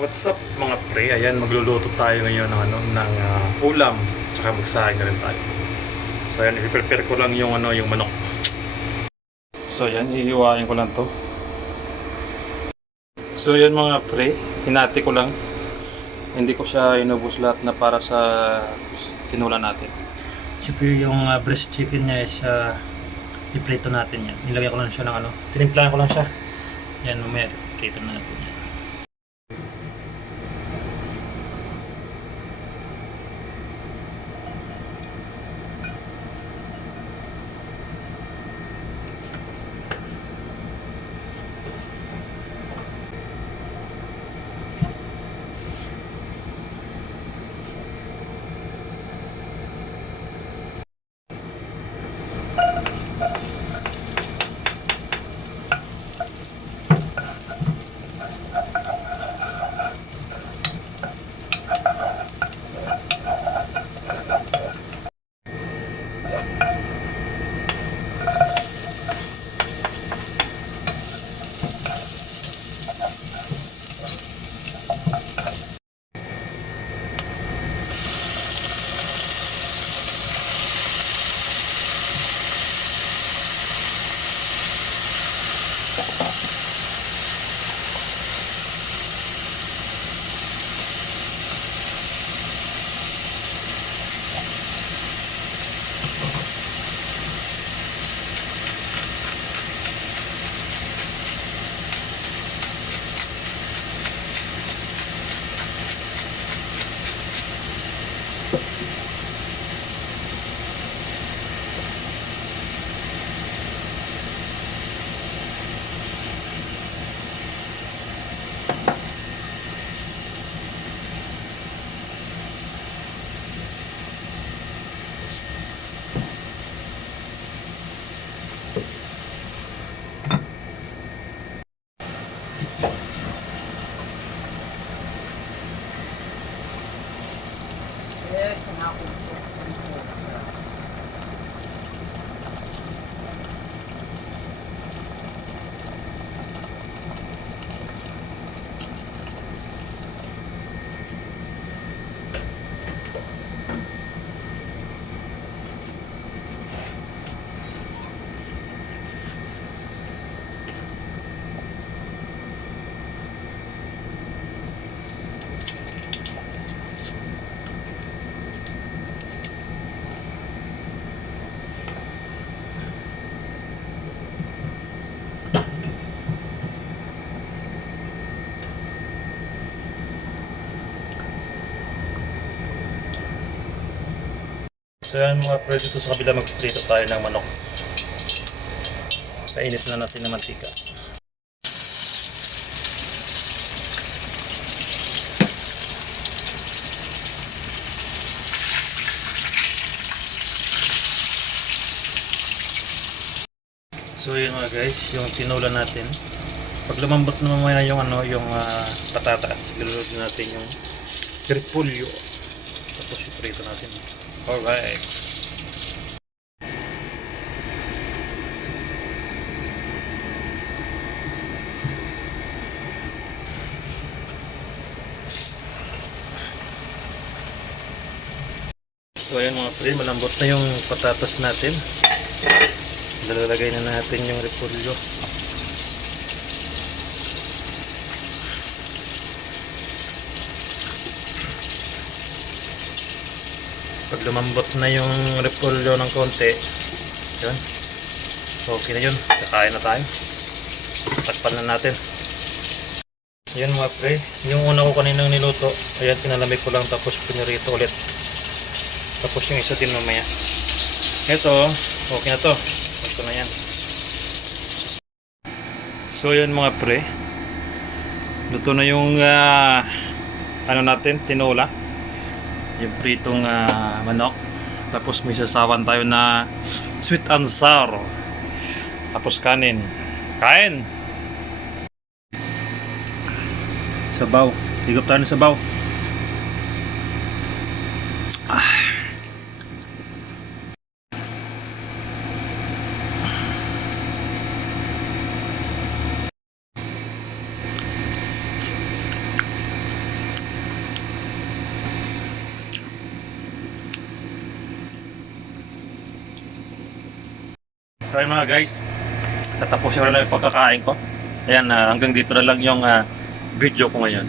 What's up mga pre? Ayan, magluluto tayo ngayon ng ulam. Tsaka magsaing na rin tayo. So ayan, i-prepare ko lang yung yung manok. So ayan, ihiwain ko lang to. So ayan mga pre, hinati ko lang. Hindi ko siya inubos lahat na para sa tinula natin. Siyempre yung breast chicken niya is iprito natin yan. Nilagyan ko lang siya ng tinimplahan ko lang siya. Yan, mamaya iprito na natin yan. So yan mga pre, dito sa kabila magprito tayo ng manok. Kainit na natin ng mantika. So yun mga guys, yung tinula natin. Pag lumambot na mamaya yung yung patatas, iluluto natin yung repolyo. Tapos iprito natin. Alright. So ayan mga pre, malambot na yung patatas natin. Lalagay na natin yung repolyo. Pag lumambot na yung repolyo ng konti, yun, okay na yun, kakain na tayo. Takpan na natin. Yan mga pre, yung una ko kaninang niluto, ayan, pinalamig ko lang tapos pinirito ulit. Tapos yung isa din mamaya. Ito, okay na to. Ito na yan. So yan mga pre, luto na yung natin, tinola. Yung pritong manok. Tapos may sasawan tayo na sweet and sour. Tapos kanin. Kain! Sabaw. Higop tayo ng sabaw. So ayun mga guys, tatapusin ko na lang yung pagkakain ko. Ayan, hanggang dito na lang yung video ko ngayon.